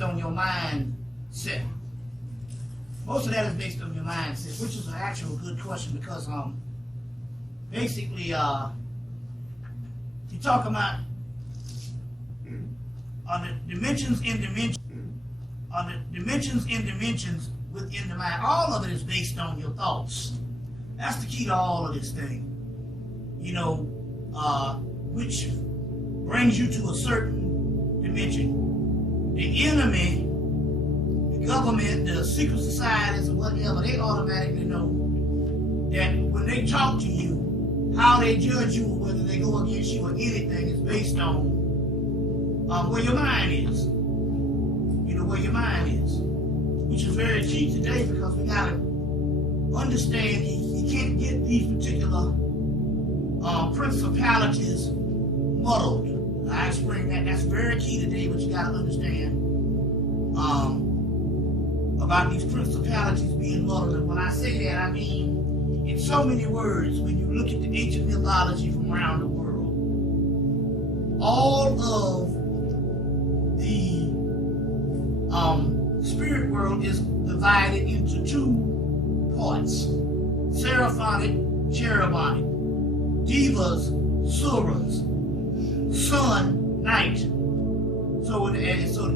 on your mindset. Most of that is based on your mindset, which is an actual good question because basically you talk about the dimensions in dimensions within the mind. All of it is based on your thoughts. That's the key to all of this thing. Which brings you to a certain dimension. The enemy, the government, the secret societies, or whatever, they automatically know that when they talk to you, how they judge you, whether they go against you or anything, is based on where your mind is. Where your mind is. Which is very key today because we got to understand you can't get these particular principalities muddled. I explain that. That's very key today, what you got to understand about these principalities being muddled. And when I say that, I mean in so many words, when you look at the ancient mythology from around the world, all of the spirit world is divided into two parts: Seraphonic, Cherubonic, Devas, Suras, sun, night. So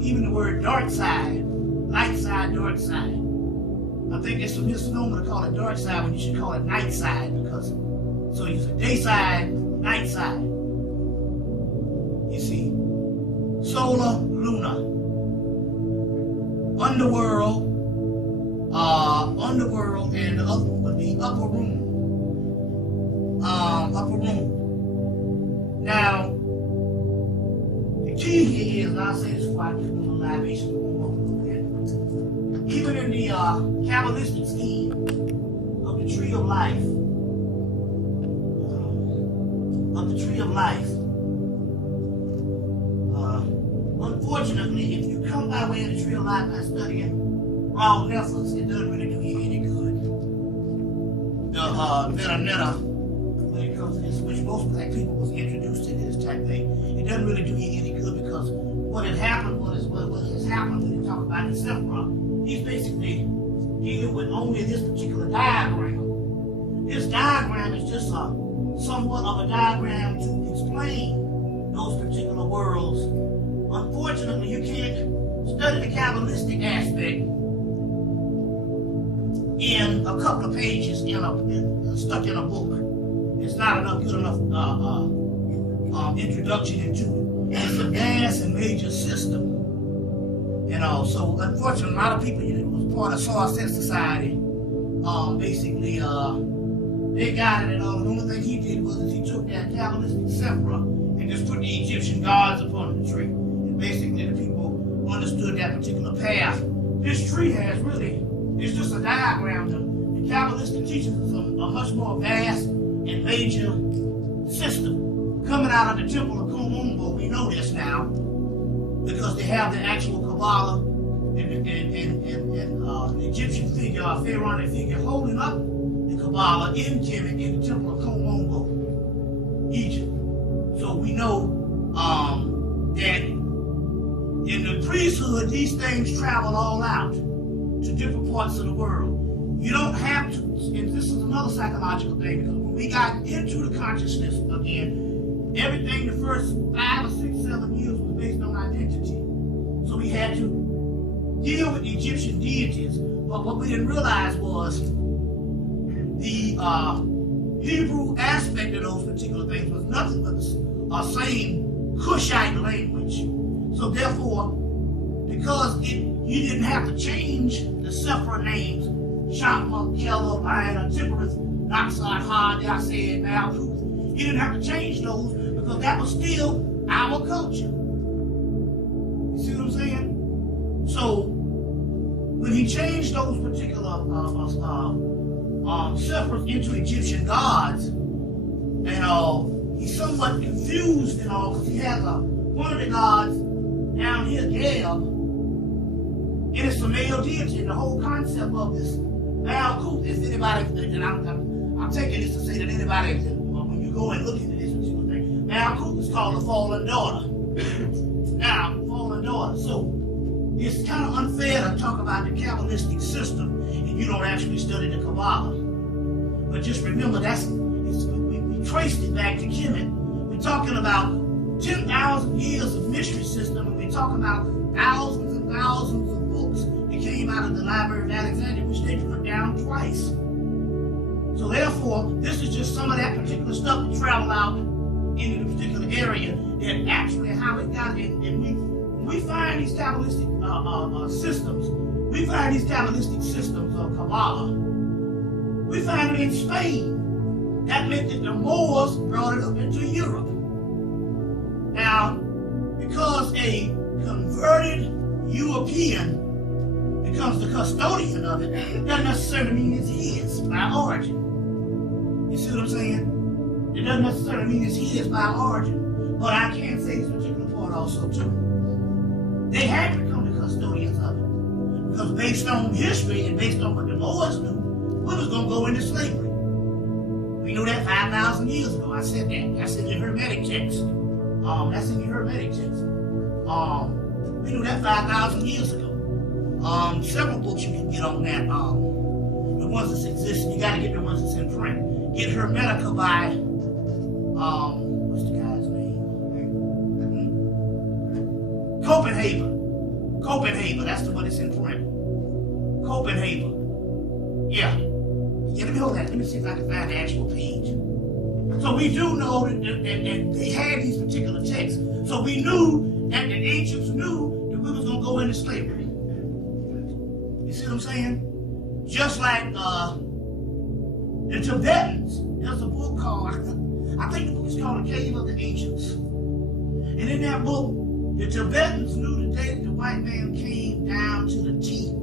even the word dark side, light side, dark side. I think it's a misnomer to call it dark side when you should call it night side because so you say day side, night side. You see, solar, lunar, underworld, and the other one would be upper room. Now, the key here is, and I'll say this before I do a little libation, even in the Kabbalistic scheme of the tree of life, unfortunately, if you come by way of the tree of life by studying raw methods, it doesn't really do you any good. The meta, when it comes to this, which most black people was introduced to this type thing, it doesn't really do you any good because what has happened when you talk about the Sephra, he's basically dealing with only this particular diagram. This diagram is just somewhat of a diagram to explain those particular worlds. Unfortunately, you can't study the Kabbalistic aspect in a couple of pages stuck in a book. It's not good enough introduction into it. It's a vast and major system. So unfortunately, a lot of people, it was part of Source Society. Basically, they got it and all. The only thing he did was he took that Kabbalistic Sephra and just put the Egyptian gods upon the tree. And basically, the people understood that particular path. This tree has really, it's just a diagram. The Kabbalistic teachings is a much more vast and major system. Coming out of the temple of Kumumbo, we know this now, because they have the actual Kabbalah and the Egyptian figure, a pharaonic figure, holding up the Kabbalah in Kemet in the temple of Kumumbo, Egypt. So we know that in the priesthood, these things travel all out to different parts of the world. You don't have to, and this is another psychological thing, because when we got into the consciousness again, everything the first 5 or 6, 7 years was based on identity. So we had to deal with the Egyptian deities, but what we didn't realize was the Hebrew aspect of those particular things was nothing but the same Cushite language. So therefore, because you didn't have to change the separate names, Shamma, Keller, Lina, Tibereth, Noxide, Ha, Yased, Malkuth, you didn't have to change those because that was still our culture. You see what I'm saying? So when he changed those particular separates into Egyptian gods, and he's somewhat confused and all because he has one of the gods down here, Geb, and it's a male deity. And the whole concept of this Malkuth, if anybody, and I'm taking this to say that anybody, when you go and look into this particular thing, Malkuth is called the fallen daughter. Now, fallen daughter. So it's talk about the Kabbalistic system and you don't actually study the Kabbalah. But just remember, we traced it back to Hemmitt. We're talking about 10,000 years of mystery system, and we're talking about thousands and thousands of books that came out of the Library of Alexandria, which they put down twice. So therefore, this is just some of that particular stuff that traveled out into the particular area and actually how it got in. And we find these Kabbalistic systems, we find these Kabbalistic systems of Kabbalah, we find it in Spain. That meant that the Moors brought it up into Europe. Now, because a converted European becomes the custodian of it, doesn't necessarily mean it's his by origin. You see what I'm saying? It doesn't necessarily mean it's his by origin. But I can say this particular part also too. They had to become the custodians of it. Because based on history and based on what the Moors knew, we was going to go into slavery. We knew that 5,000 years ago. I said that. That's in the Hermetic text. That's in the Hermetic text. We knew that 5,000 years ago. Several books you can get on that. The ones that's existing, you got to get the ones that's in print. Get Hermetica by, what's the guy's name? Copenhagen, that's the one that's in print. Copenhagen. Yeah, let me hold that. Let me see if I can find the actual page. So we do know that they had these particular texts. So we knew that the ancients knew that we was going to go into slavery. You see what I'm saying? Just like the Tibetans. There's a book called, I think the book is called The Cave of the Ancients. And in that book, the Tibetans knew the day that the white man came down to the T.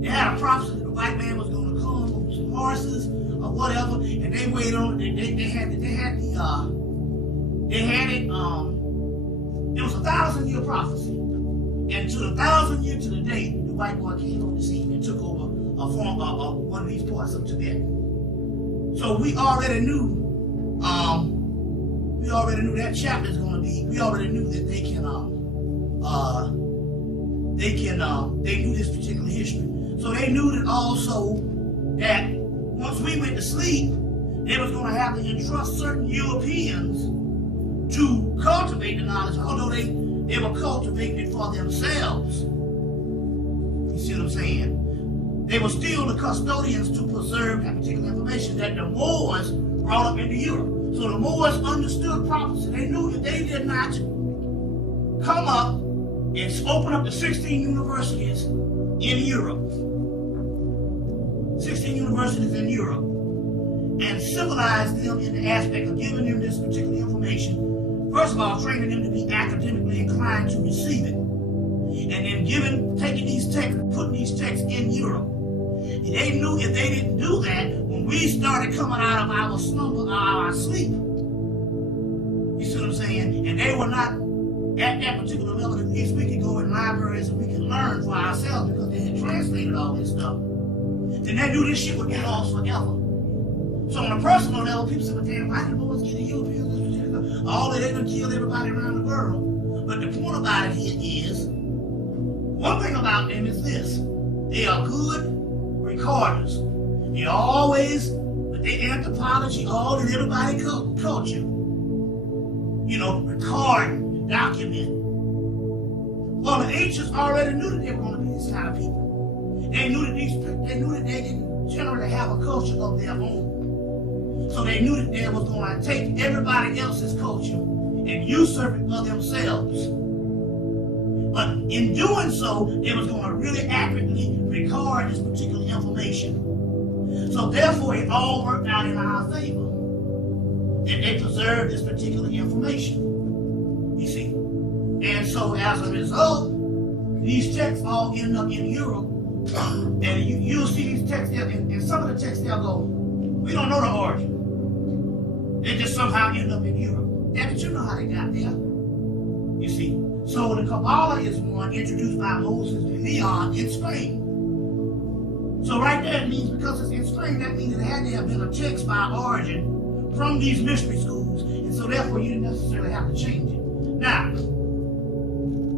They had a prophecy that the white man was going to come with some horses or whatever, and they waited on it. They had it. It was a 1,000-year prophecy, and to the 1,000 year to the day, the white boy came on the scene and took over one of these parts of Tibet. So we already knew that chapter is going to be. We already knew that they knew this particular history. So they knew that also that once we went to sleep, they was going to have to entrust certain Europeans to cultivate the knowledge, although they were cultivating it for themselves. You see what I'm saying? They were still the custodians to preserve that particular information that the Moors brought up into Europe. So the Moors understood prophecy. They knew that they did not come up and open up the 16 universities in Europe. 16 universities in Europe, and civilize them in the aspect of giving them this particular information. First of all, training them to be academically inclined to receive it. And then taking these texts, putting these texts in Europe. And they knew if they didn't do that, when we started coming out of our slumber, our sleep, you see what I'm saying? And they were not at that particular level. At least we could go in libraries and we could learn for ourselves because they had translated all this stuff. Then they knew this shit would be lost forever. So on a personal level, people say, well, damn, why did the Moors get the Europeans? All that they done killed everybody around the world. But the point about it here is, one thing about them is this. They are good recorders. They always, with their anthropology, all in everybody's culture, record, document. Well, the ancients already knew that they were going to be this kind of people. They knew that they didn't generally have a culture of their own. So they knew that they was going to take everybody else's culture and usurp it for themselves. But in doing so, they was going to really accurately record this particular information. So therefore, it all worked out in our favor. And they preserved this particular information. You see. And so as a result, these texts all end up in Europe. And you'll see these texts, and some of the texts they'll go, we don't know the origin. They just somehow end up in Europe. Damn it, you know how they got there. You see. So the Kabbalah is one introduced by Moses and Leon in Spain. So right there it means because it's in Spain, that means it had to have been a text by origin from these mystery schools. And so therefore you didn't necessarily have to change it. Now,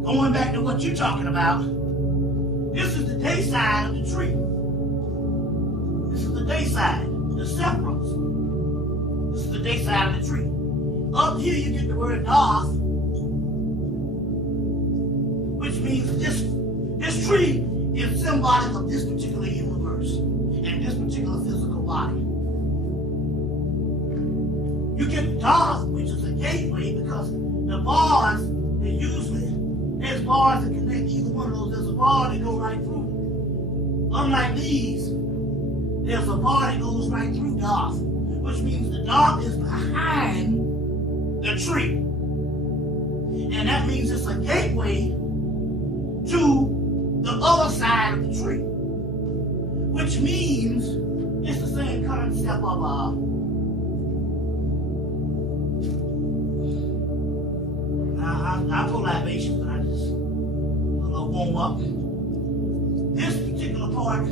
going back to what you're talking about, This is the day side of the tree. This is the day side, the separates. This is the day side of the tree. Up here you get the word dark, which means this tree is symbolic of this particular universe and this particular physical body. You get dark, which is a gateway, because the bars, there's bars that connect either one of those. There's a bar that goes right through. Unlike these, there's a bar that goes right through Darth, which means the Darth is behind the tree. And that means it's a gateway to the other side of the tree, which means it's the same concept of I pull libations and I just a little warm up. This particular part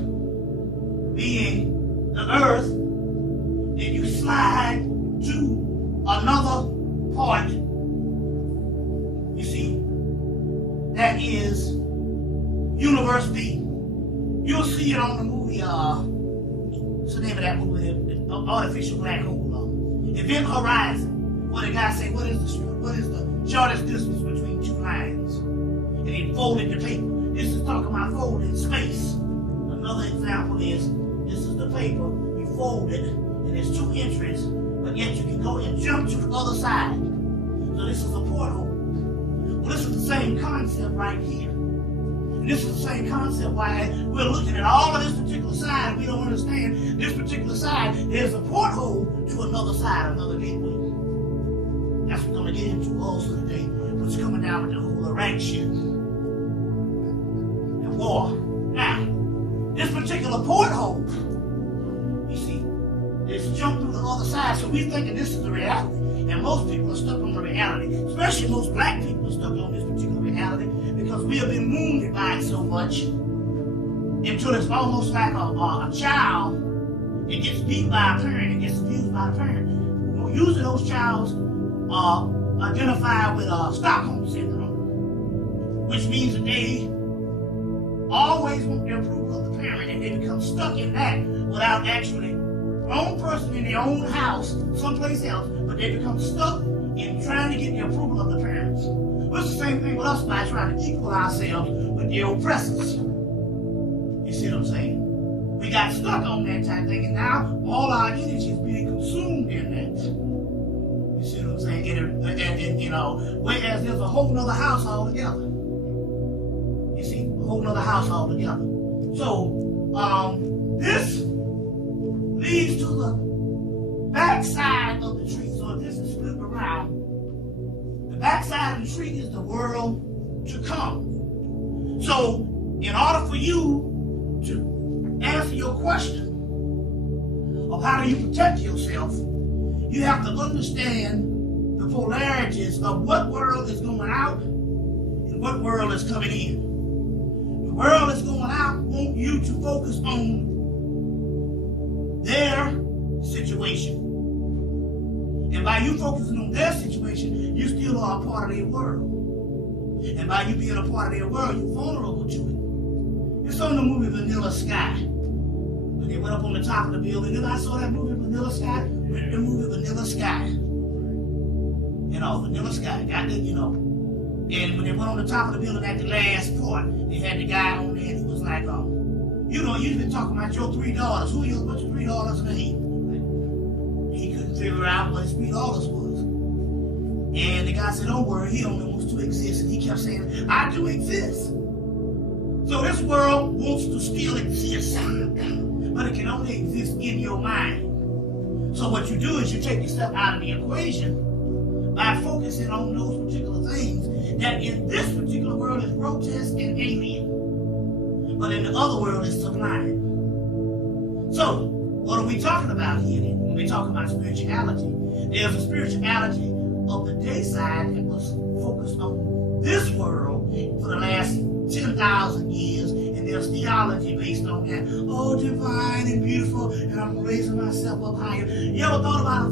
being the earth, then you slide to another part, you see, that is Universe B. You'll see it on the movie, what's the name of that movie, the Artificial Black Hole, Event Horizon, where the guy say, what is the shortest distance between two lines? And he folded the paper. This is talking about folding space. Another example is, this is the paper, you fold it, and there's 2 entries, but yet you can go and jump to the other side. So this is a porthole. Well, this is the same concept right here. And this is the same concept why we're looking at all of this particular side, and we don't understand this particular side. There's a porthole to another side, another gateway. That's what we're going to get into also today. What's coming down with the whole Iraq shit and war. Now, this particular porthole, you see, it's jumped through the other side, so we're thinking this is the reality. And most people are stuck on the reality, especially most black people are stuck on this particular reality because we have been wounded by it so much until it's almost like a child. It gets beat by a parent, it gets abused by a parent. Usually those childs identified with Stockholm Syndrome, which means that they always want the approval of the parent, and they become stuck in that without actually grown person in their own house, someplace else, but they become stuck in trying to get the approval of the parents. Well, it's the same thing with us by trying to equal ourselves with the oppressors. You see what I'm saying? We got stuck on that type of thing, and now all our energy is being consumed in that. You see what I'm saying? And you know, whereas there's a whole nother house altogether. You see, a whole nother house altogether. So, this leads to the backside of the tree. So if this is flipped around, the backside of the tree is the world to come. So, in order for you to answer your question of how do you protect yourself, you have to understand the polarities of what world is going out and what world is coming in. The world that's going out want you to focus on their situation. And by you focusing on their situation, you still are a part of their world. And by you being a part of their world, you're vulnerable to it. It's on the movie Vanilla Sky. When they went up on the top of the building, and I saw that movie Vanilla Sky. The movie Vanilla Sky. You know, Vanilla Sky. Got it, you know. And when they went on the top of the building at the last part, they had the guy on there and he was like, you know, you've been talking about your $3. What's your $3 name? He couldn't figure out what his $3 was. And the guy said, don't worry, he only wants to exist. And he kept saying, I do exist. So this world wants to still exist, but it can only exist in your mind. So what you do is you take yourself out of the equation by focusing on those particular things that in this particular world is grotesque and alien, but in the other world is sublime. So, what are we talking about here then? When we talk about spirituality, there's a spirituality of the day side that was focused on this world for the last 10,000 years, and there's theology based on that. Oh, divine and beautiful, and I'm raising myself up higher. You ever thought about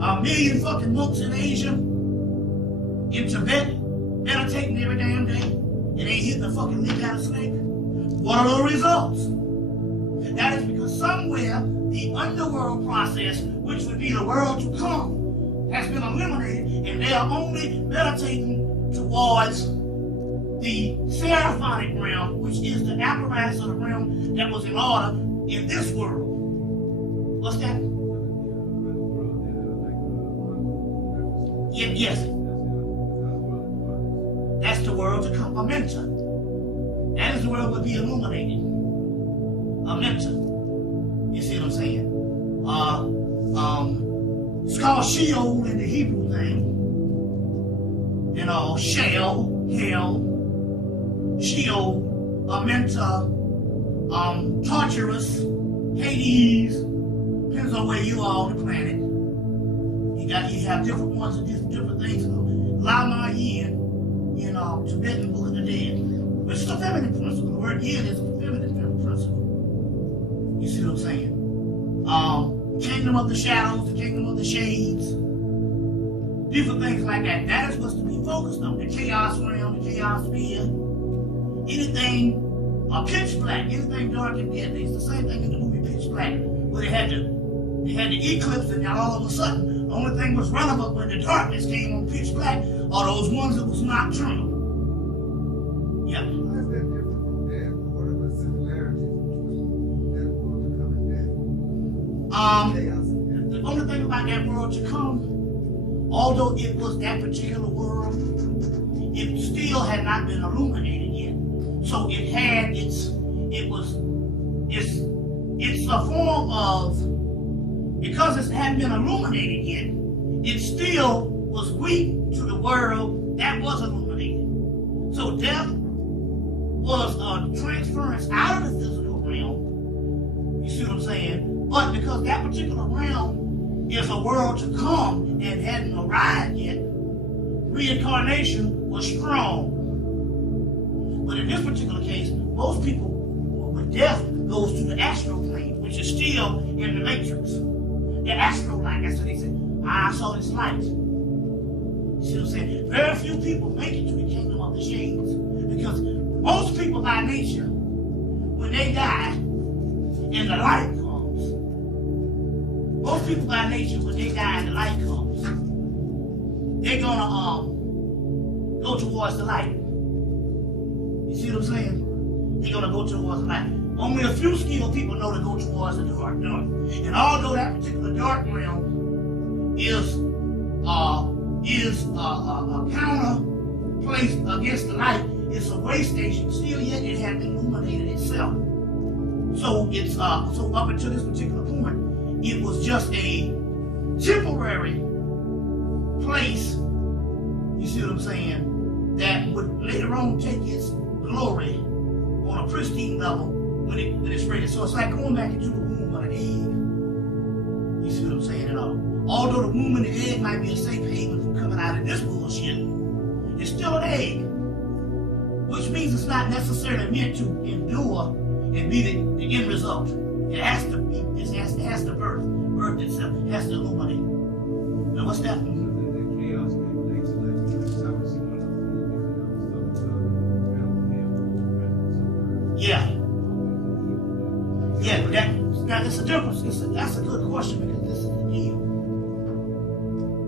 a million fucking monks in Asia, in Tibet, meditating every damn day, and ain't hitting a fucking lick out of snake? What are the results? And that is because somewhere the underworld process, which would be the world to come, has been eliminated, and they are only meditating towards the seraphonic realm, which is the apparatus of the realm that was in order in this world. What's that? Yes. That's the world to come. Hemmit. That is the world will be illuminated. Hemmit. You see what I'm saying? It's called Sheol in the Hebrew thing. You know, Sheol, hell, Sheol, Hemmit, torturous, Hades. Depends on where you are on the planet. You have different ones and different things. Lama Yin, you know, Tibetan Book of the Dead. Which is a feminine principle. The word yin is a feminine principle. You see what I'm saying? Kingdom of the shadows, the kingdom of the shades, different things like that. That is what's to be focused on. The chaos realm, the chaos sphere, anything pitch black, anything dark and deadly. It's the same thing in the movie Pitch Black, where they had the eclipse, and now all of a sudden, the only thing was relevant when the darkness came on Pitch Black are those ones that was nocturnal. Yeah. How is that different from death? What are the similarities between that world to come and death? The only thing about that world to come, although it was that particular world, it still had not been illuminated yet. So it had it's a form of, because it hadn't been illuminated yet, it still was weak to the world that was illuminated. So death was a transference out of the physical realm. You see what I'm saying? But because that particular realm is a world to come and hadn't arrived yet, reincarnation was strong. But in this particular case, most people with death goes to the astral plane, which is still in the matrix. The astral light, that's what they say. I saw this light. You see what I'm saying? Very few people make it to the kingdom of the shades, because most people by nature, when they die and the light comes, most people by nature, when they die and the light comes, they're gonna go towards the light. You see what I'm saying? They're gonna go towards the light. Only a few skilled people know to go towards the dark. And although that particular dark realm is a counter place against the light, it's a way station, still yet it hadn't illuminated itself. So it's so up until this particular point, it was just a temporary place, you see what I'm saying, that would later on take its glory on a pristine level when it's ready. So it's like going back into the womb of an egg. You see what I'm saying? Although the womb and the egg might be a safe haven from coming out of this bullshit, it's still an egg. Which means it's not necessarily meant to endure and be the end result. It has to be, it has to birth itself, it has to illuminate. Now what's that? Yeah. Yeah, that's a difference. That's a good question, because this is the deal.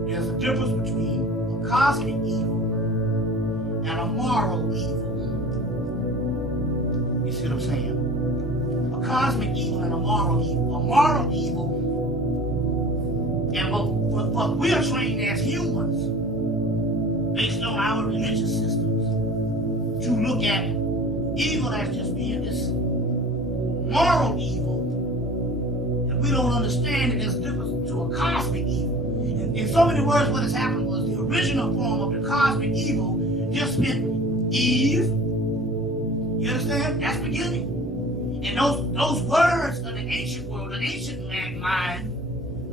There's a difference between a cosmic evil and a moral evil. You see what I'm saying? A cosmic evil and a moral evil. A moral evil, and what we are trained as humans, based on our religious systems, to look at evil as just being this moral evil, and we don't understand that there's a difference to a cosmic evil. In so many words, what has happened was the original form of the cosmic evil just meant Eve. You understand? That's beginning. And those words of the ancient world, the ancient mind,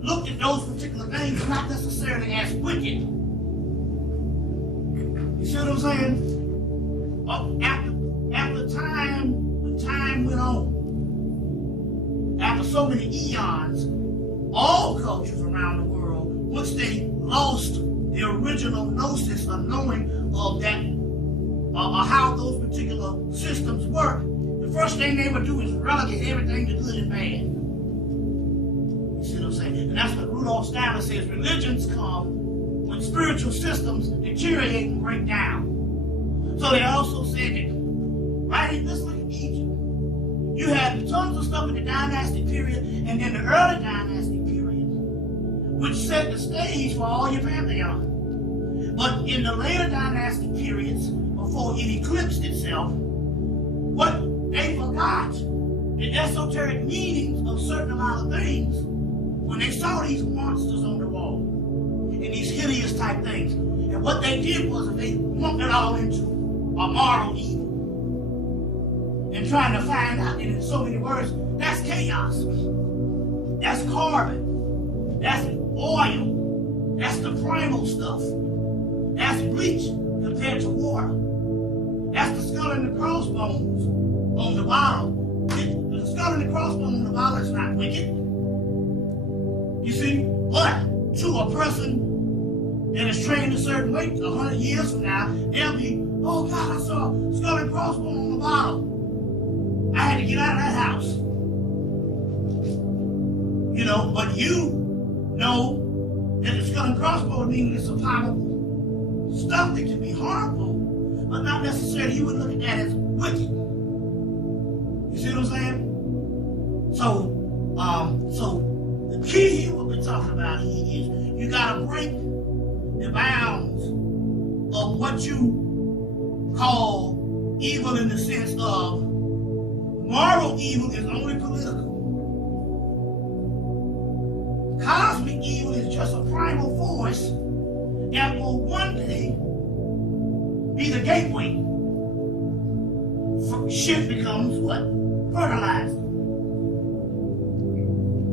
looked at those particular things not necessarily as wicked. You see what I'm saying? After time went on, after so many eons, all cultures around the world, once they lost the original gnosis of knowing of that, how those particular systems work, the first thing they would do is relegate everything to good and bad. You see what I'm saying? And that's what Rudolf Steiner says, religions come when spiritual systems deteriorate and break down. So they also said that, right, let's look at Egypt. You had tons of stuff in the dynastic period and then the early dynastic period, which set the stage for all your pantheon. But in the later dynastic periods, before it eclipsed itself, what they forgot, the esoteric meanings of certain amount of things, when they saw these monsters on the wall and these hideous type things. And what they did was they lumped it all into a moral evil. And trying to find out, and in so many words, that's chaos. That's carbon. That's oil. That's the primal stuff. That's bleach compared to water. That's the skull and the crossbones on the bottle. The skull and the crossbones on the bottle is not wicked. You see? But to a person that is trained a certain way, 100 years from now, they'll be, oh God, I saw a skull and crossbone on the bottle. I had to get out of that house. You know, but you know that the skull and crossbone means it's a powerful stuff that can be harmful, but not necessarily you would look at that as wicked. You see what I'm saying? So the key here, what we're talking about here is you gotta break the bounds of what you call evil in the sense of moral evil is only political. Cosmic evil is just a primal force that will one day be the gateway. Shit becomes what? Fertilizer.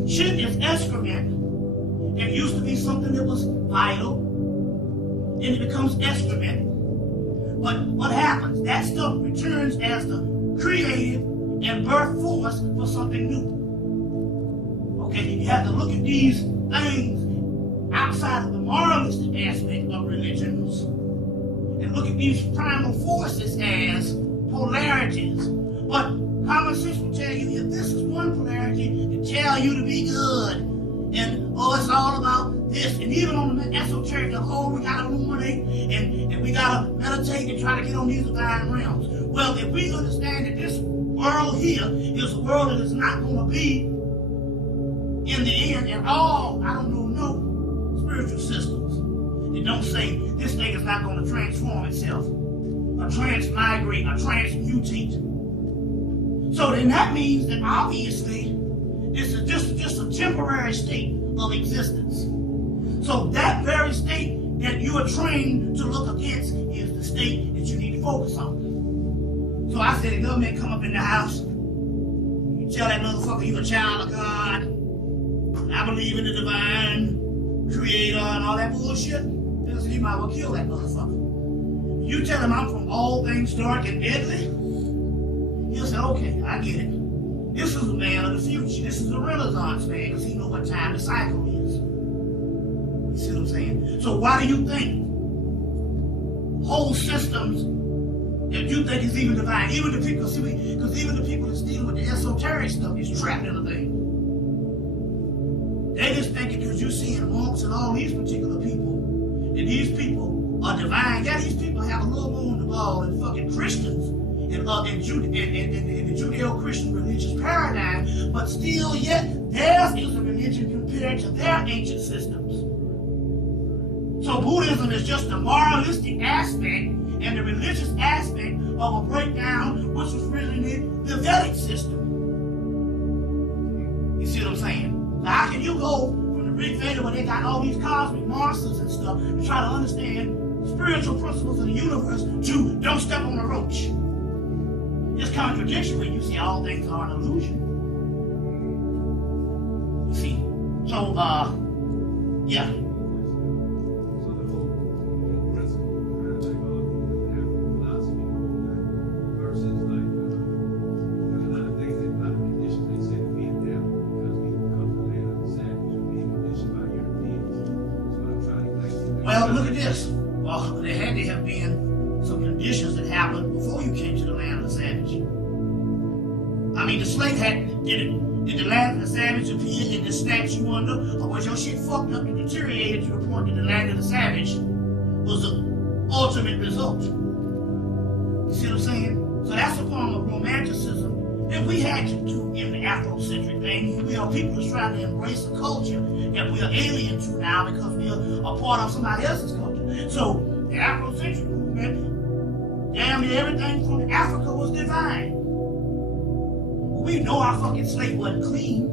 Shit is excrement. It used to be something that was vital, and it becomes excrement. But what happens? That stuff returns as the creative and birth force for something new. Okay, you have to look at these things outside of the moralistic aspect of religions and look at these primal forces as polarities. But common sense will tell you if this is one polarity, it tell you to be good. And oh, it's all about this. And even on the esoteric, we gotta illuminate and we gotta meditate and try to get on these divine realms. Well, if we understand that this world here is a world that is not going to be in the end at all, I don't know no spiritual systems. It don't say this thing is not going to transform itself, or transmigrate, or transmutate. So then that means that obviously this is just a temporary state of existence. So that very state that you are trained to look against is the state that you need to focus on. So I said, the government come up in the house, you tell that motherfucker you a child of God, I believe in the divine creator and all that bullshit, then you might well kill that motherfucker. You tell him I'm from all things dark and deadly, he'll say, okay, I get it. This is a man of the future. This is a Renaissance man because he knows what time the cycle is. You see what I'm saying? So why do you think whole systems that you think is even divine, even the people, because even the people that's dealing with the esoteric stuff is trapped in a thing. They just think because you're seeing monks and all these particular people, that these people are divine. Yeah, these people have a little more on the ball than fucking Christians in the Judeo-Christian religious paradigm, but still yet theirs is a religion compared to their ancient systems. So Buddhism is just the moralistic aspect and the religious aspect of a breakdown which was originally the Vedic system. You see what I'm saying? So how can you go from the Rig Veda where they got all these cosmic monsters and stuff to try to understand spiritual principles of the universe to don't step on a roach? It's contradiction when you see all things are an illusion. You see? So, yeah. Well, look at this. Well, there had to have been some conditions that happened before you came to the land of the savage. I mean, the slave had, did the land of the savage appear and just snatch you under? Or was your shit fucked up and deteriorated to the point that the land of the savage was the ultimate result? You see what I'm saying? So that's a form of romanticism that we had to do in the Afrocentric thing. We are people who's trying to embrace a culture that we are alien to now because we are a part of somebody else's culture. So the Afrocentric movement, damn near everything from Africa was divine. We know our fucking slate wasn't clean.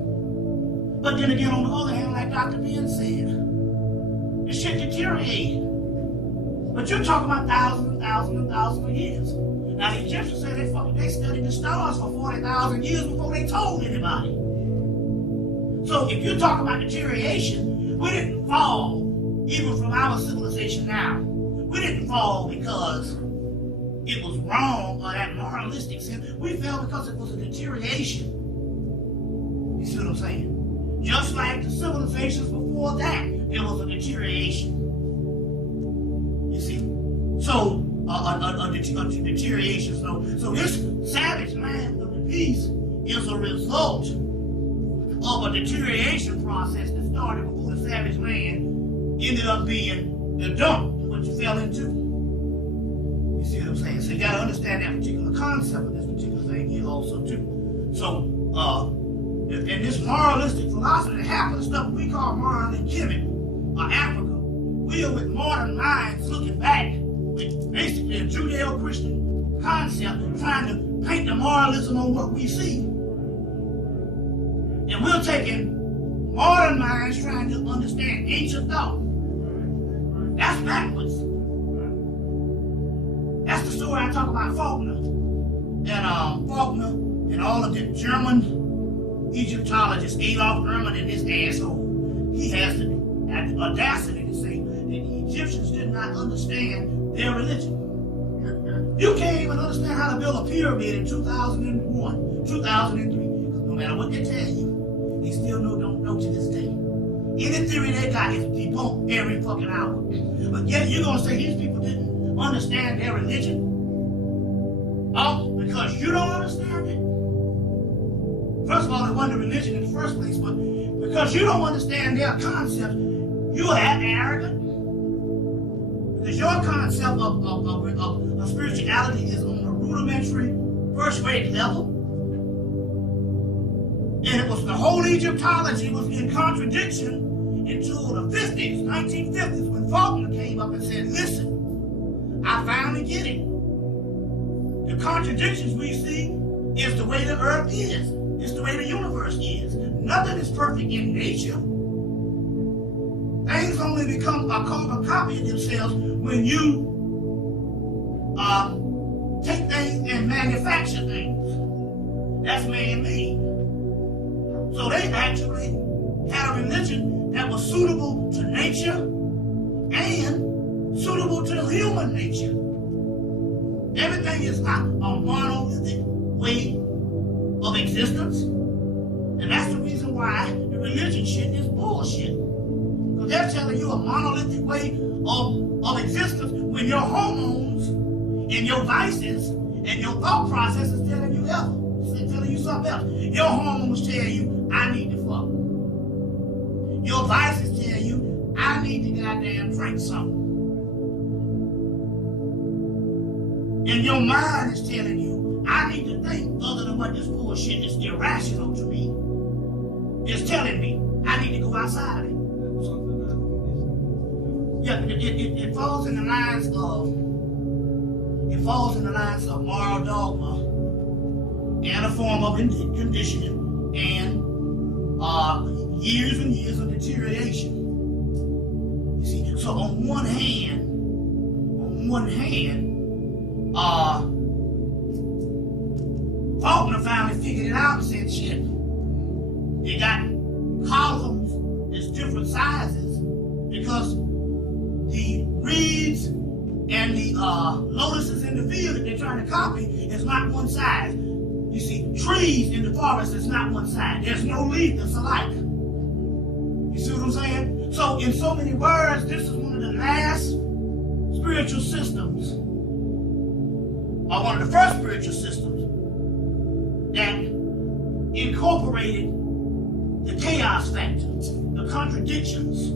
But then again, on the other hand, like Dr. Ben said, the shit deteriorated. But you're talking about thousands and thousands and thousands of years. Now the Egyptians say they studied the stars for 40,000 years before they told anybody. So if you're talking about deterioration, we didn't fall, even from our civilization now. We didn't fall because it was wrong or that moralistic sense. We fell because it was a deterioration. You see what I'm saying? Just like the civilizations before that, there was a deterioration. You see? So, a deterioration. So this savage land of the beast is a result of a deterioration process that started before the savage land ended up being the dump, what you fell into. You see what I'm saying? So you got to understand that particular concept of this particular thing here also too. So, in this moralistic philosophy, half of the stuff we call moral in Hemmitt or Africa, we are with modern minds looking back with basically a Judeo-Christian concept trying to paint the moralism on what we see. And we're taking modern minds trying to understand ancient thought. That's backwards. That's the story I talk about Faulkner. And Faulkner and all of the German Egyptologists, Adolf Erman and this asshole, he has the audacity to say that the Egyptians did not understand their religion. You can't even understand how to build a pyramid in 2001, 2003, because no matter what they tell you, they still don't know to this day. Any theory they got is debunked every fucking hour. But yet you're going to say these people didn't understand their religion? Oh, because you don't understand it? First of all, it wasn't a religion in the first place, but because you don't understand their concepts, you are arrogant. Because your concept of spirituality is on a rudimentary, first-rate level. And it was the whole Egyptology was in contradiction until the 50s, 1950s, when Faulkner came up and said, listen, I finally get it. The contradictions we see is the way the earth is. It's the way the universe is. Nothing is perfect in nature. Things only become a carbon copy of themselves when you take things and manufacture things. That's man-made. So they actually had a religion that was suitable to nature and suitable to human nature. Everything is not a monolithic way of existence. And that's the reason why the religion shit is bullshit. Because they're telling you a monolithic way of existence when your hormones and your vices and your thought process is telling you else. It's telling you something else. Your hormones tell you, I need to fuck. Your vices tell you, I need to goddamn drink something. And your mind is telling you, I need to think other than what this bullshit is irrational to me. It's telling me, I need to go outside of it. Yeah, it falls in the lines of moral dogma and a form of conditioning and years and years of deterioration. You see, so on one hand, Faulkner finally figured it out and said, shit, you got columns that's different sizes because the reeds and the lotuses in the field that they're trying to copy is not one size. You see, trees in the forest is not one size. There's no leaf that's alike. You see what I'm saying? So in so many words, this is one of the last spiritual systems, or one of the first spiritual systems that incorporated the chaos factor, the contradictions.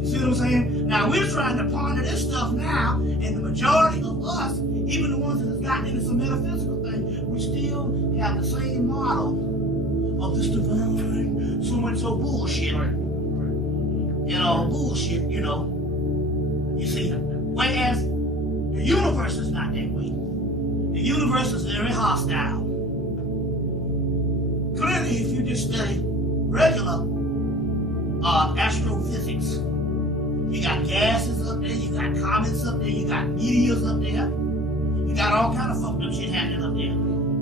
You see what I'm saying? Now we're trying to ponder this stuff now, and the majority of us, even the ones that have gotten into some metaphysical thing, we still have the same model of this divine, so-and-so bullshit. Bullshit, You see, whereas the universe is not that way. The universe is very hostile. Clearly, if you just study regular astrophysics, you got gases up there, you got comets up there, you got meteors up there, you got all kind of fucked up shit happening up there.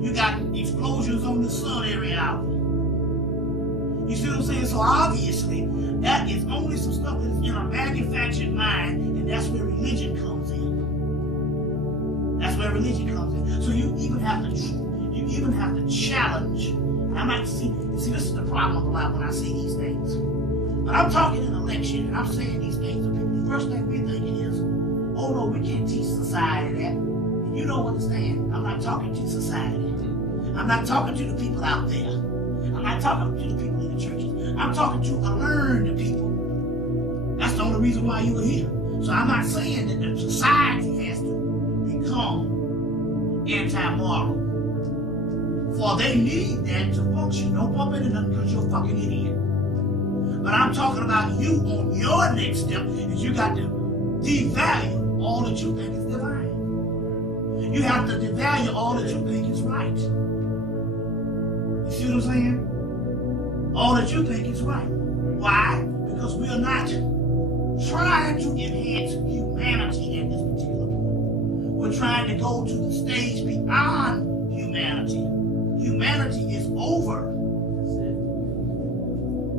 You got explosions on the sun every hour. You see what I'm saying? So obviously, that is only some stuff that is in a manufactured mind, and that's where religion comes in. That's where religion comes in. So you even have to challenge. I might see, this is the problem a lot when I see these things. When I'm talking in election and I'm saying these things to people, the first thing we're thinking is, oh no, we can't teach society that. And you don't understand, I'm not talking to society. I'm not talking to the people out there. I'm not talking to the people in the churches. I'm talking to a learned people. That's the only reason why you are here. So I'm not saying that the society has to become anti-moral. For they need that to function. Don't bump into them because you're a fucking idiot. But I'm talking about you on your next step is you got to devalue all that you think is divine. You have to devalue all that you think is right. You see what I'm saying? All that you think is right. Why? Because we are not trying to enhance humanity at this particular point. We're trying to go to the stage beyond humanity. Humanity is over.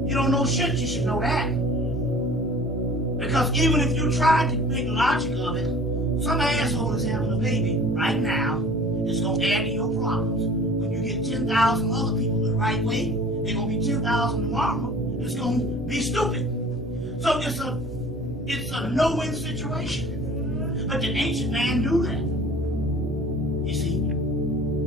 You don't know shit, you should know that. Because even if you try to make logic of it, some asshole is having a baby right now. It's going to add to your problems. When you get 10,000 other people the right way, they're going to be 10,000 tomorrow. It's going to be stupid. So it's a no-win situation. But the ancient man knew that. You see,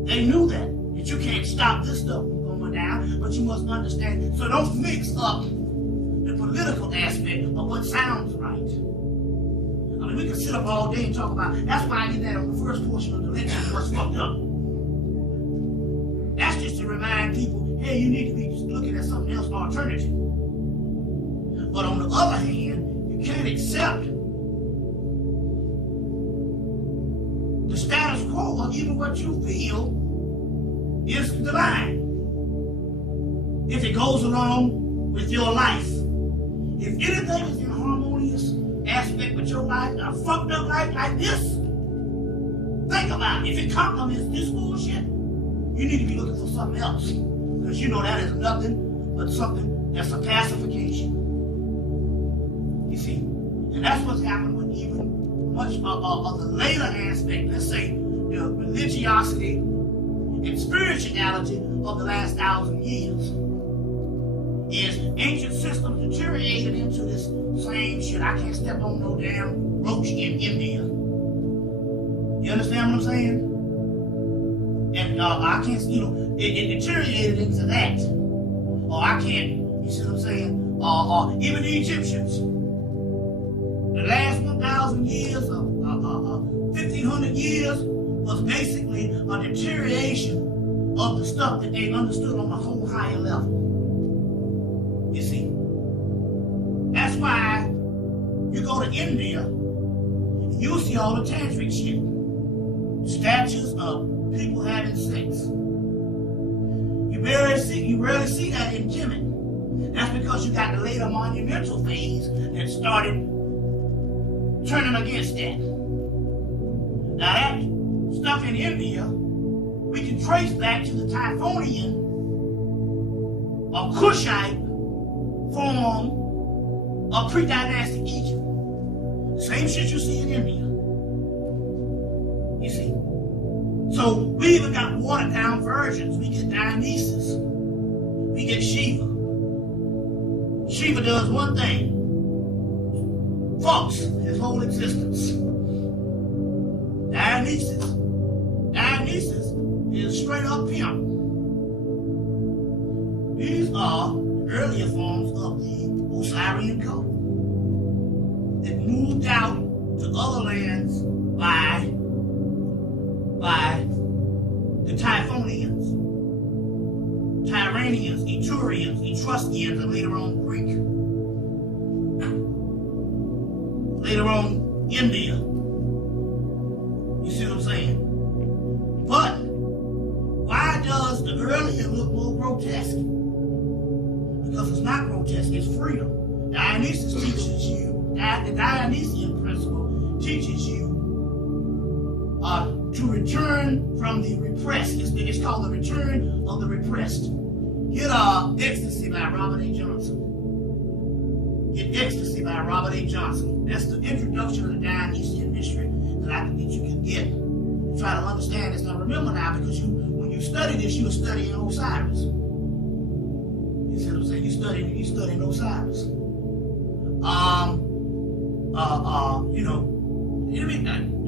they knew that you can't stop this stuff from going down, but you must understand. So don't mix up the political aspect of what sounds right. I mean, we can sit up all day and talk about, that's why I did that on the first portion of the lecture, what's fucked up. That's just to remind people, hey, you need to be looking at something else alternative. But on the other hand, you can't accept the status quo or even what you feel is divine. If it goes along with your life. If anything is in harmonious aspect with your life, a fucked up life like this, think about it. If it complements this bullshit, you need to be looking for something else. Because you know that is nothing but something that's a pacification. You see? And that's what's happened with even much of the later aspect, let's say the religiosity and spirituality of the last 1,000 years. Is ancient systems deteriorated into this same shit. I can't step on no damn roach in India. You understand what I'm saying? And I can't, it deteriorated into that. Or I can't, you see what I'm saying? Even the Egyptians. The last 1,000 years of 1,500 years was basically a deterioration of the stuff that they understood on a whole higher level. You see, that's why you go to India, you'll see all the tantric shit. Statues of people having sex. You rarely see that in Hemmitt. That's because you got the later monumental phase that started turning against that. Now that stuff in India, we can trace back to the Typhonian or Kushite form of pre-dynastic Egypt. The same shit you see in India. You see? So we even got watered down versions. We get Dionysus. We get Shiva. Shiva does one thing. Fucks his whole existence. Dionysus is straight up pimp. These are the earlier forms of the Osirian cult that moved out to other lands by the Typhonians, Tyranians, Eturians, Etruscans, and later on Greek. Later on India. You see what I'm saying? But why does the earlier look more grotesque? Because it's not grotesque, it's freedom. Dionysus teaches you, the Dionysian principle teaches you to return from the repressed. It's called the return of the repressed. Get Ecstasy by Robert A. Johnson. Get Ecstasy by Robert A. Johnson. That's the introduction of the Dionysian mystery that you can get. Try to understand this. Now remember now, because when you study this, you are studying Osiris. You see what I'm saying? You studying Osiris.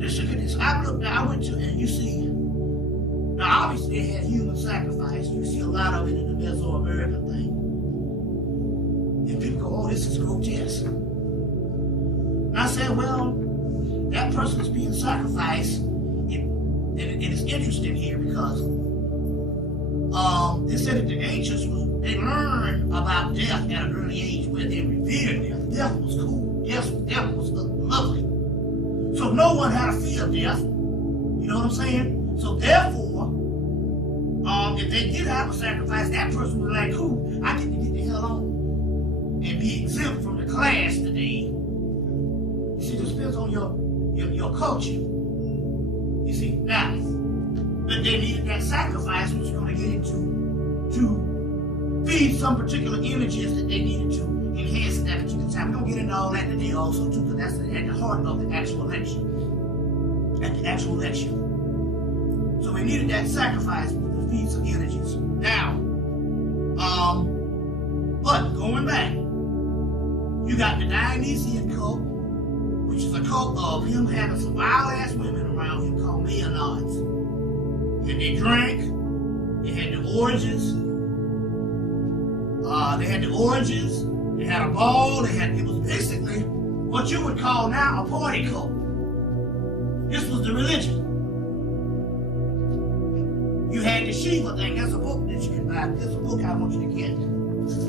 Just look at this. I went to, and you see, now obviously they had human sacrifice. You see a lot of it in the Mesoamerican thing. And people go, oh, this is grotesque. And I said, well, that person is being sacrificed. And it is interesting here because they said that the ancients, they learned about death at an early age where they revered death. Death was cool. Death was lovely. So no one had a fear of death. You know what I'm saying? So therefore, if they did have a sacrifice, that person was like, cool, I get to get the hell on and be exempt from the class today. You see, it depends on your culture. You see, now, but they needed that sacrifice, which we're going to get into, to feed some particular images that they needed to enhance that particular time. We're going to get into all that today also, too, because that's at the heart of the actual lecture. At the actual lecture. So we needed that sacrifice to feed some energies. Now, but going back, you got the Dionysian cult, which is a cult of him having some wild-ass women around him called Maeonides. And they drank, they had the orgies, they had a ball, it was basically what you would call now a party cult. This was the religion. You had the Shiva thing. That's a book that you can buy. There's a book I want you to get.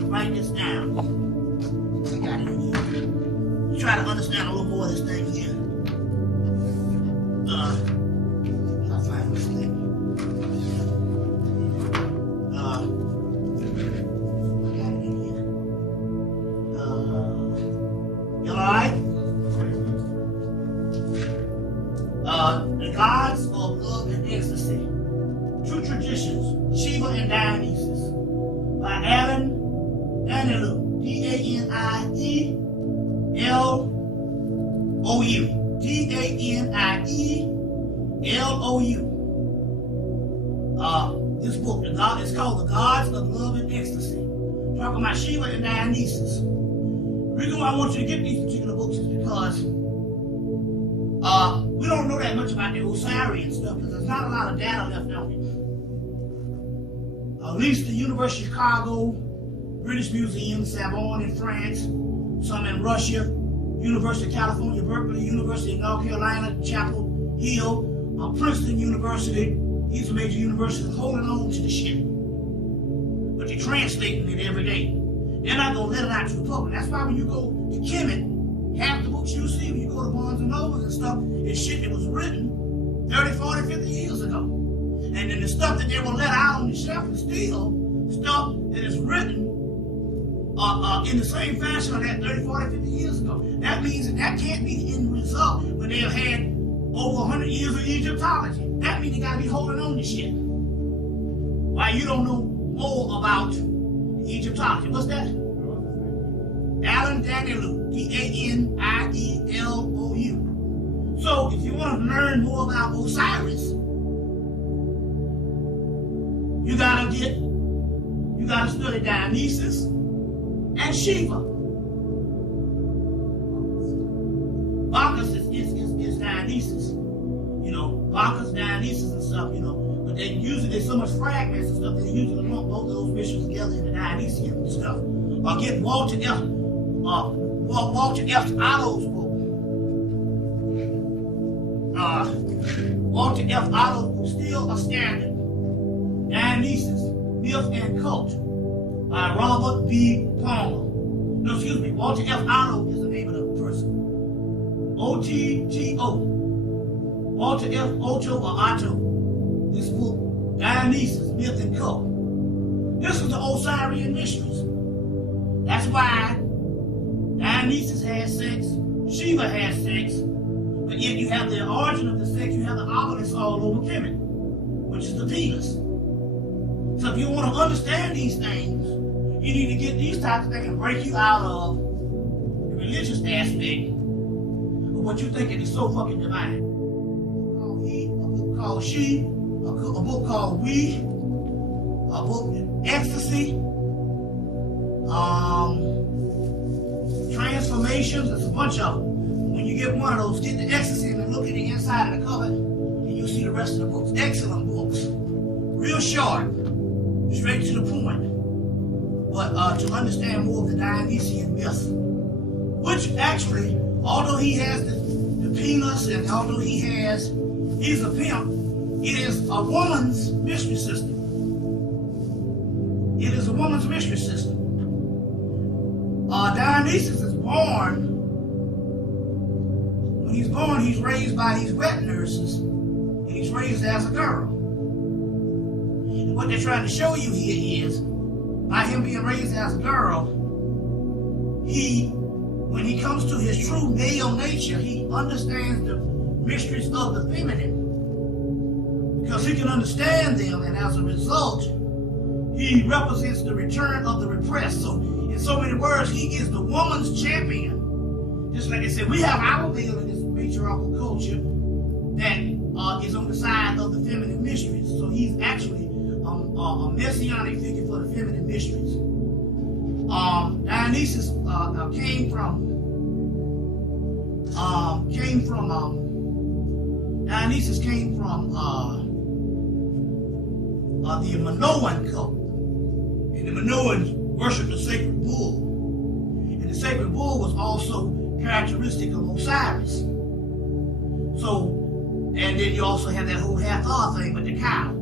Write this down. I got it here. Try to understand a little more of this thing here. I'll find this thing. I got it in here. You alright? The gods of love and ecstasy. Two traditions, Shiva and Dionysus, by Alan Danielou, Danielou, Danielou. This book, is called The Gods of Love and Ecstasy. Talking about Shiva and Dionysus. The reason why I want you to get these particular books is because we don't know that much about the Osirian stuff because there's not a lot of data left on it. At least the University of Chicago, British Museum, Sorbonne in France, some in Russia, University of California, Berkeley, University of North Carolina, Chapel Hill, Princeton University. These are major universities holding on to the shit. But they're translating it every day. They're not going to let it out to the public. That's why when you go to Hemmitt, half the books you see when you go to Barnes and Nobles and stuff is shit that was written 30, 40, 50 years ago. And then the stuff that they will let out on the shelf is still stuff that is written in the same fashion of that 30, 40, 50 years ago. That means that can't be the end result when they have had over 100 years of Egyptology. That means they got to be holding on to shit. Why you don't know more about Egyptology? What's that? Alan Danielou, Danielou. So if you want to learn more about Osiris, you gotta study Dionysus and Shiva. Bacchus is Dionysus. You know, Bacchus, Dionysus and stuff, you know. But they usually so much fragments and stuff, they usually lump both of those mysteries together in the Dionysian and stuff. Or get Walter F. Otto's book. Walter F. Otto's book, still a standard. Dionysus, Myth and Cult, by Robert B. Palmer. No, excuse me, Walter F. Otto is the name of the person. O-T-T-O. Walter F. Otto or Otto. This book, Dionysus, Myth and Cult. This is the Osirian mysteries. That's why Dionysus had sex, Shiva had sex, but yet you have the origin of the sex, you have the obelisk all over Hemmitt, which is the penis. So if you want to understand these things, you need to get these types of things and break you out of the religious aspect of what you think is so fucking divine. A book called She, a book called We, a book Ecstasy, Transformations. There's a bunch of them. When you get one of those, get the Ecstasy and look at the inside of the cover, and you'll see the rest of the books. Excellent books, real short, straight to the point. But to understand more of the Dionysian myth, which actually, although he has the penis and although he's a pimp, it is a woman's mystery system. It is a woman's mystery system. Dionysus is born. When he's born, he's raised by these wet nurses, and he's raised as a girl. And what they're trying to show you here is, by him being raised as a girl, when he comes to his true male nature, he understands the mysteries of the feminine, because he can understand them, and as a result, he represents the return of the repressed. So, in so many words, he is the woman's champion. Just like I said, we have our male in this matriarchal culture that is on the side of the feminine mysteries. So he's actually a messianic figure for the feminine mysteries. Dionysus came from the Minoan cult. And the Minoans worshiped the sacred bull. And the sacred bull was also characteristic of Osiris. So, and then you also have that whole Hathor thing with the cow.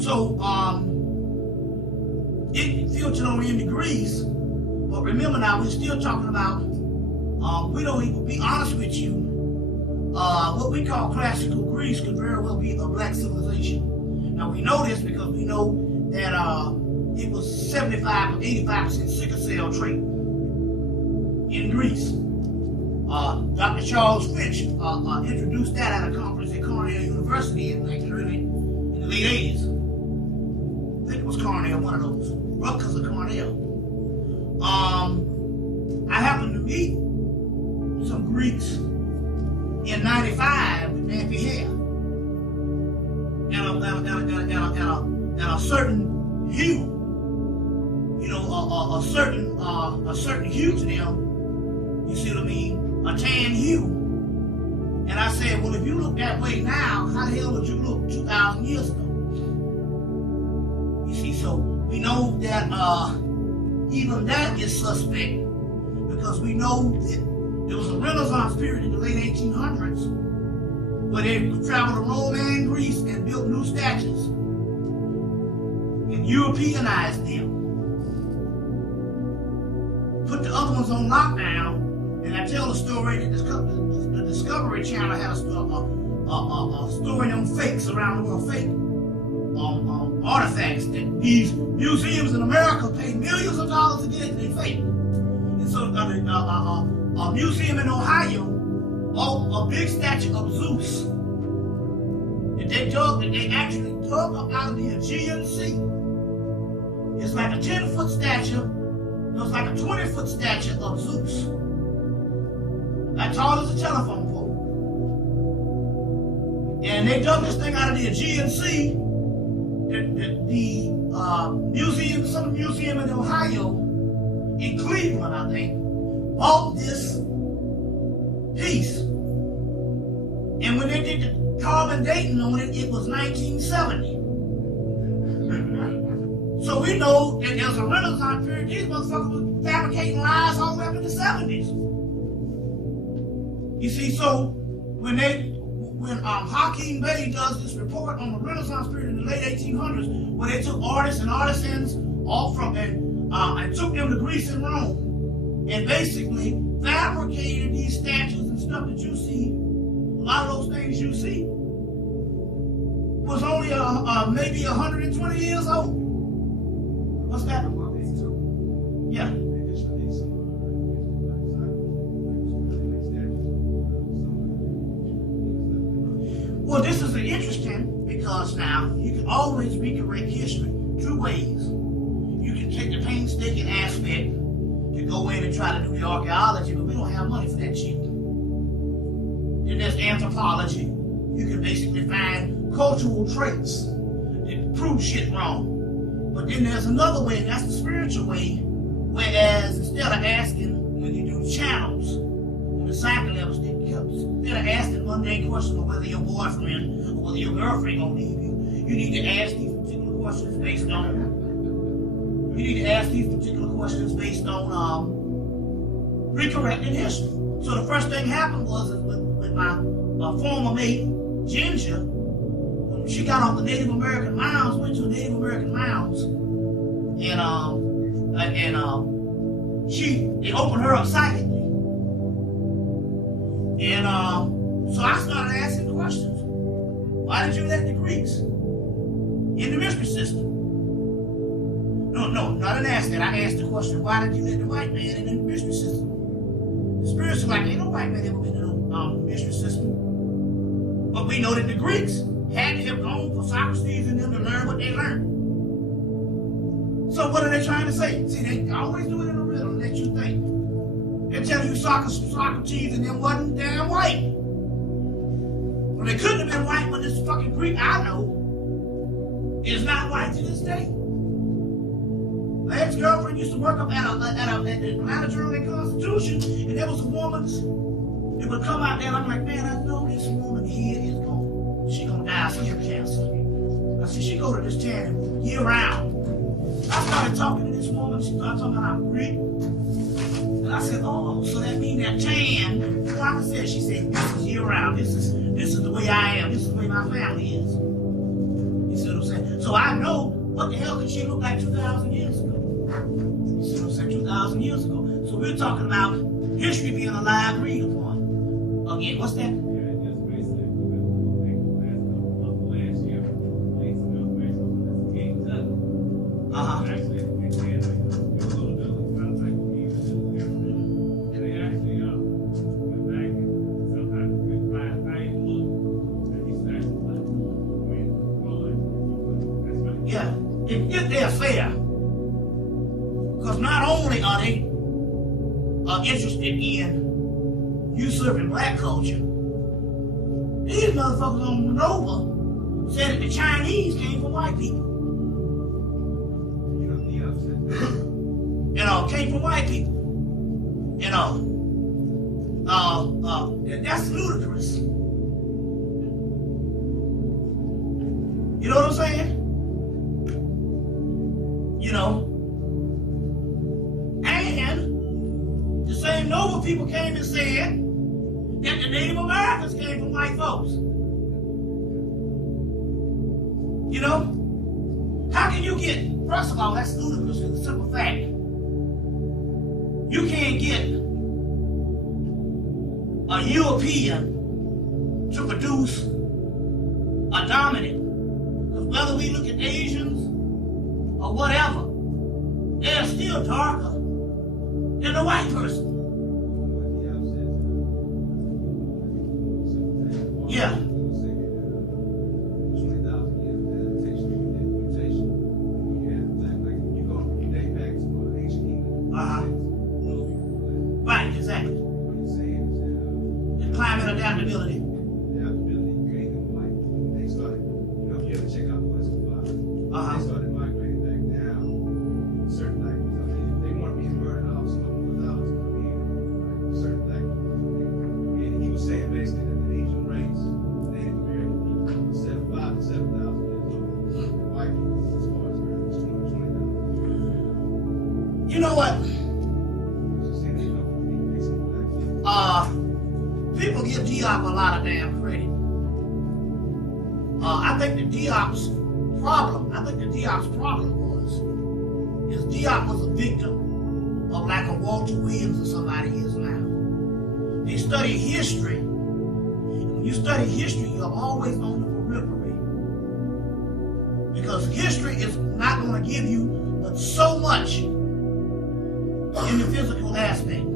So, it filtered on into Greece. But remember now, we're still talking about, we don't even, be honest with you, what we call classical Greece could very well be a black civilization. Now we know this because we know that it was 75 or 85% sickle cell trait in Greece. Dr. Charles Finch introduced that at a conference at Cornell University in the late 80s. I think it was Cornell, one of those. Rutgers or Cornell. I happened to meet some Greeks in '95 with nappy hair. And a certain hue, a certain hue to them. You see what I mean? A tan hue. And I said, well, if you look that way now, how the hell would you look 2,000 years ago? You see, so we know that even that is suspect, because we know that there was a Renaissance period in the late 1800s where they traveled to Rome and Greece and built new statues and Europeanized them. Put the other ones on lockdown, and I tell the story that the Discovery Channel had a story on fakes around the world, fake artifacts that these museums in America pay millions of dollars to get, they fake. And so a museum in Ohio bought a big statue of Zeus that they actually dug up out of the Aegean Sea. It's like a 10-foot statue. It was like a 20-foot statue of Zeus, as tall as a telephone pole. And they dug this thing out of the Aegean Sea. Some museum in Ohio, in Cleveland, I think, bought this piece. And when they did the carbon dating on it, it was 1970. So we know that there's a Renaissance period. These motherfuckers were fabricating lies all the way up in the 70s. You see, so when Hakeem Bey does this report on the Renaissance period in the late 1800s, where they took artists and artisans all from and took them to Greece and Rome, and basically fabricated these statues and stuff that you see. A lot of those things you see was only maybe 120 years old. What's that? Yeah. Well, this is interesting because now you can always recorrect history two ways. You can take the painstaking aspect to go in and try to do the archaeology, but we don't have money for that shit. Then there's anthropology. You can basically find cultural traits that prove shit wrong. But then there's another way, and that's the spiritual way, whereas instead of asking, when you do channels, on the cycle levels, instead of asking mundane questions of whether your boyfriend or whether your girlfriend gonna leave you, you need to ask these particular questions based on recorrecting history. So the first thing happened was with my former mate, Ginger, when she got off the Native American mounds, went to the Native American mounds, and they opened her up psychically. And so I started asking questions. Why did you let the Greeks in the mystery system? No, I didn't ask that. I asked the question, why did you let the white man in the mystery system? The spirits are like, ain't no white man ever been in the mystery system. But we know that the Greeks had to have gone for Socrates and them to learn what they learned. So what are they trying to say? See, they always do it in a riddle and let you think. They're telling you Socrates and them wasn't damn white. Well, they couldn't have been white, but this fucking Greek I know is not white to this day. My ex-girlfriend used to work up at the Atlanta Journal-Constitution, and there was a woman that would come out there, and I'm like, man, I know this woman here she's gonna die of skin cancer. I said, she go to this tanning year round. I started talking to this woman, she started talking about I'm Greek. And I said, oh, so that means that tan, like I said, she said, this is year round, this is the way I am, this is the way my family is. You see what I'm saying? So I know what the hell could she look like 2,000 years ago. You see what I'm saying? 2,000 years ago. So we're talking about history being alive and read upon. Again, what's that? Yeah, if they're fair, because not only are they interested in usurping black culture, these motherfuckers on Nova said that the Chinese came from white people. Came from white people. That's ludicrous. You know what I'm saying? And the same Nova people came and said that the Native Americans came from white folks. How can you get, first of all, that's ludicrous for the simple fact. You can't get a European to produce a dominant. Because whether we look at Asians or whatever, they're still darker than the white person. Yeah. Right, exactly. The climate adaptability. They started, if you ever check out West they started migrating back down. Certain black people, they want to be murdered off, some of them without coming in. Certain black people. And he was saying basically that the Asian race, Native American people, 5,000 to 7,000 years old. And white people, as far as 20,000 years You know what? People give Diop a lot of damn credit. I think the Diop's problem is Diop was a victim of like a Walter Williams or somebody is now. They study history. And when you study history, you're always on the periphery. Because history is not going to give you but so much in the physical aspect.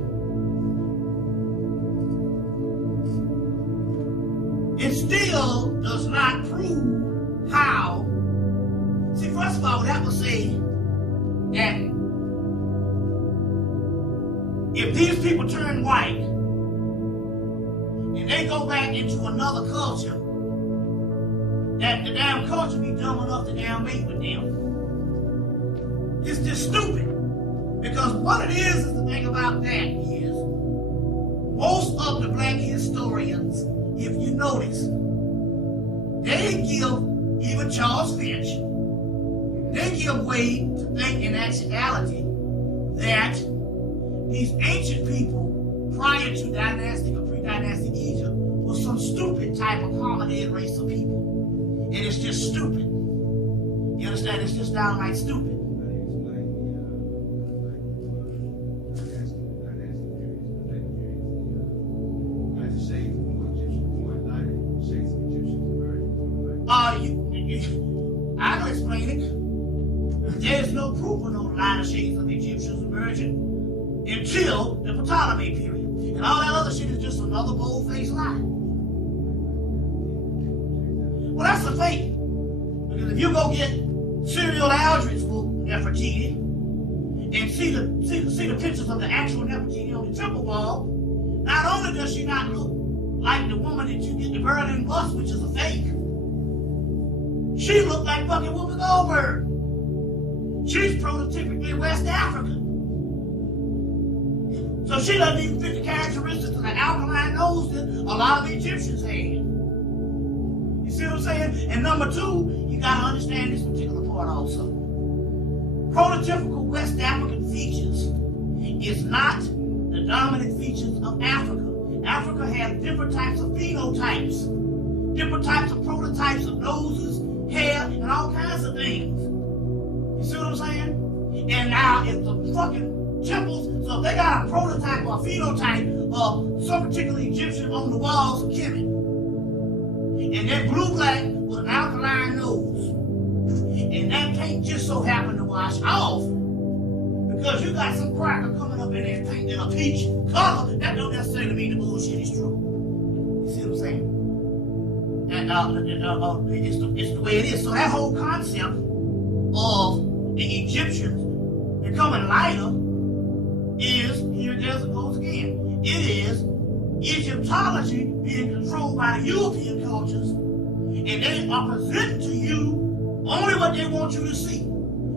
It still does not prove how. See, first of all, that would say that if these people turn white and they go back into another culture, that the damn culture be dumb enough to damn mate with them. It's just stupid. Because what it is the thing about that is most of the black historians, if you notice, they give, even Charles Finch, they give way to think in actuality that these ancient people prior to dynastic or pre-dynastic Egypt was some stupid type of hominid race of people. And it's just stupid. You understand? It's just downright stupid. I can explain it. There's no proof of no lighter shades of Egyptians emerging until the Ptolemy period. And all that other shit is just another bold-faced lie. Well, that's the thing. Because if you go get Serial Aldrich's book, Nefertiti, and see the pictures of the actual Nefertiti on the temple wall, not only does she not look like the woman that you get the Berlin bust, which is a fake, she looked like fucking Whoopi Goldberg. She's prototypically West African. So she doesn't even fit the characteristics of the alkaline nose that a lot of the Egyptians had. You see what I'm saying? And number two, you got to understand this particular part also. Prototypical West African features is not the dominant features of Africa. Africa has different types of phenotypes, different types of prototypes of noses, hair, and all kinds of things. You see what I'm saying? And now if the fucking temples, so if they got a prototype or a phenotype of some particular Egyptian on the walls of Hemmitt, and they're blue-black with an alkaline nose, and that paint just so happened to wash off because you got some cracker coming up in there painting a peach color, that don't necessarily mean the bullshit is true. You see what I'm saying? And it's the way it is. So that whole concept of the Egyptians becoming lighter is, here it goes again, it is Egyptology being controlled by the European cultures, and they are presenting to you only what they want you to see.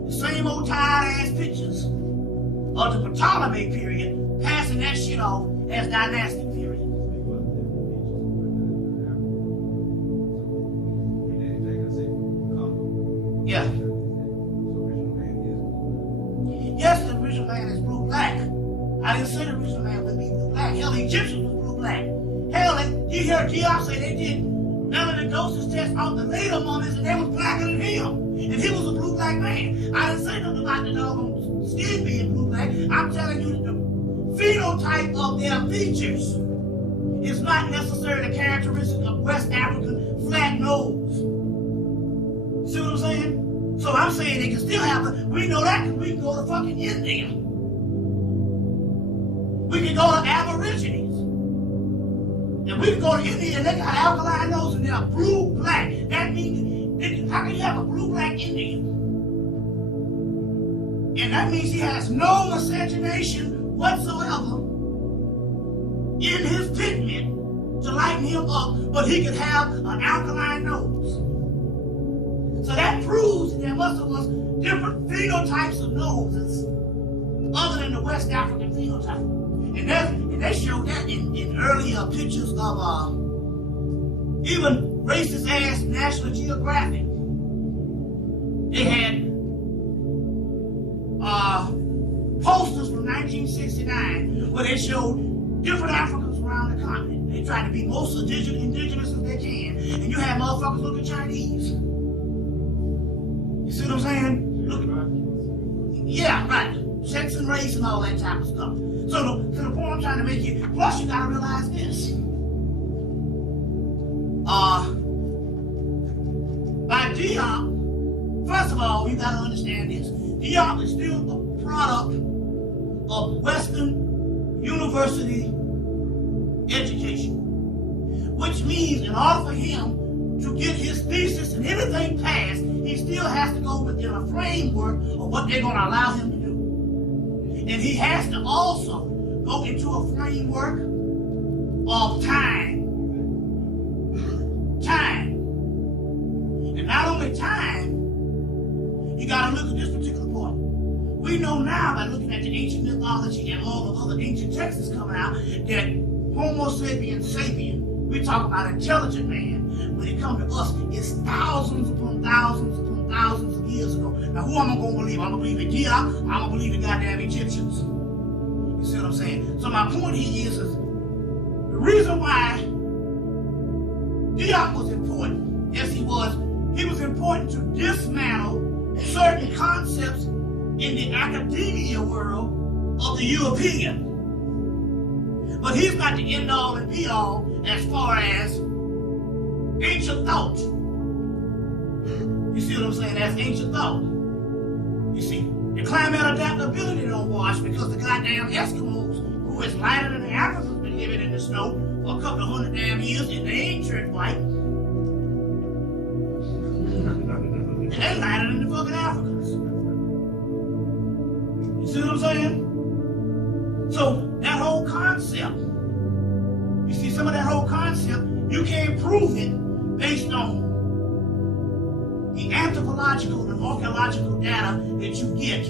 The same old tired-ass pictures of the Ptolemy period, passing that shit off as dynastic period. Yeah. Yes, the original man is blue-black. I didn't say the original man would be blue-black. Hell, the Egyptians was blue-black. Hell, you hear Diop say they did melanosis test on the later mummies and they was blacker than him. And he was a blue-black man. I didn't say nothing about the doggone skin being blue-black. I'm telling you that the phenotype of their features is not necessarily the characteristic of West African flat nose. See what I'm saying? So I'm saying they can still have it. We know that because we can go to fucking India. We can go to Aborigines. And we can go to India and they got alkaline nose and they're blue-black. That means, how can you have a blue-black Indian? And that means he has no miscegenation whatsoever in his pigment to lighten him up, but he could have an alkaline nose. So that proves that there must have was different phenotypes of noses other than the West African phenotype. And they showed that in earlier pictures of even racist ass National Geographic. They had 1969, where they showed different Africans around the continent. They tried to be most indigenous as they can, and you have motherfuckers looking Chinese. You see what I'm saying? Look, yeah, right. Sex and race and all that type of stuff. So the point I'm trying to make you, plus you gotta realize this. By Diop, first of all, you gotta understand this. Diop is still a product of Western university education, which means in order for him to get his thesis and anything passed, he still has to go within a framework of what they're gonna allow him to do. And he has to also go into a framework of time. Time. And not only time, you got to look at this particular point. We know now by looking at the ancient mythology and all the other ancient texts coming out that Homo sapiens sapien, we talk about intelligent man. When it comes to us, it's thousands upon thousands upon thousands of years ago. Now, who am I going to believe? I'm going to believe in Diop. I'm going to believe in goddamn Egyptians. You see what I'm saying? So my point here is the reason why Diop was important. Yes, he was. He was important to dismantle certain concepts in the academia world of the European. But he's not the end all and be all as far as ancient thought. You see what I'm saying? That's ancient thought. You see, the climate adaptability don't wash because the goddamn Eskimos, who is lighter than the Africans, been living in the snow for a couple of hundred damn years, and they ain't turned white. They lighter than the fucking Africans. You see what I'm saying? So that whole concept, you see some of that whole concept, you can't prove it based on the anthropological and archaeological data that you get.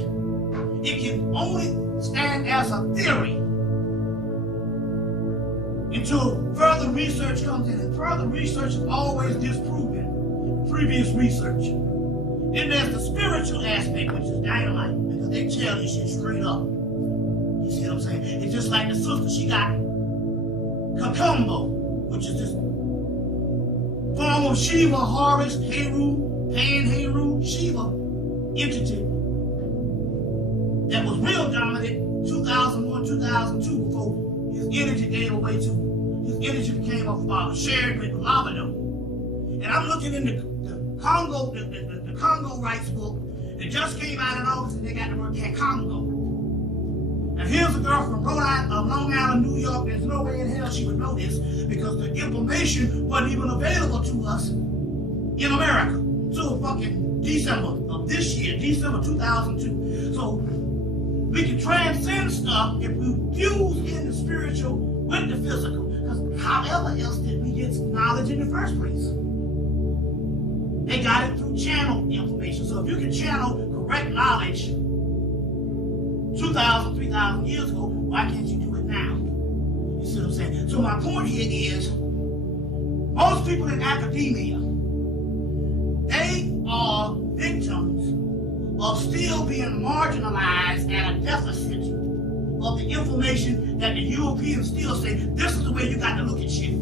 It can only stand as a theory until further research comes in, and further research is always disproving previous research. Then there's the spiritual aspect, which is dynamite, because they tell you shit straight up. You see what I'm saying? It's just like the sister, she got Kakumbo, which is this form of Shiva, Horus, Heru, Pan-Heru, Shiva entity that was real dominant 2001, 2002 before his energy gave away to, his energy became shared with Labado. And I'm looking in the Congo, the Congo rights book that just came out in August, and they got the word Congo. Now here's a girl from Long Island, New York. There's no way in hell she would know this because the information wasn't even available to us in America until fucking December of this year, December 2002. So we can transcend stuff if we fuse in the spiritual with the physical. Because however else did we get knowledge in the first place? They got it through channel information. So if you can channel correct knowledge 2,000, 3,000 years ago, why can't you do it now? You see what I'm saying? So my point here is, most people in academia, they are victims of still being marginalized at a deficit of the information that the Europeans still say, this is the way you got to look at shit.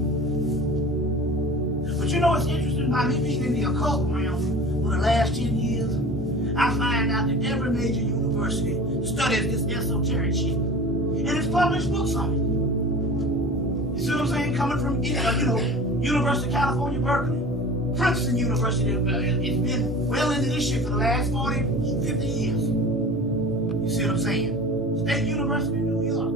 But you know what's interesting about me being in the occult realm for the last 10 years? I find out that every major university studies this esoteric shit. And it's published books on it. You see what I'm saying? Coming from, University of California, Berkeley. Princeton University, it's been well into this shit for the last 40, 50 years. You see what I'm saying? State University of New York.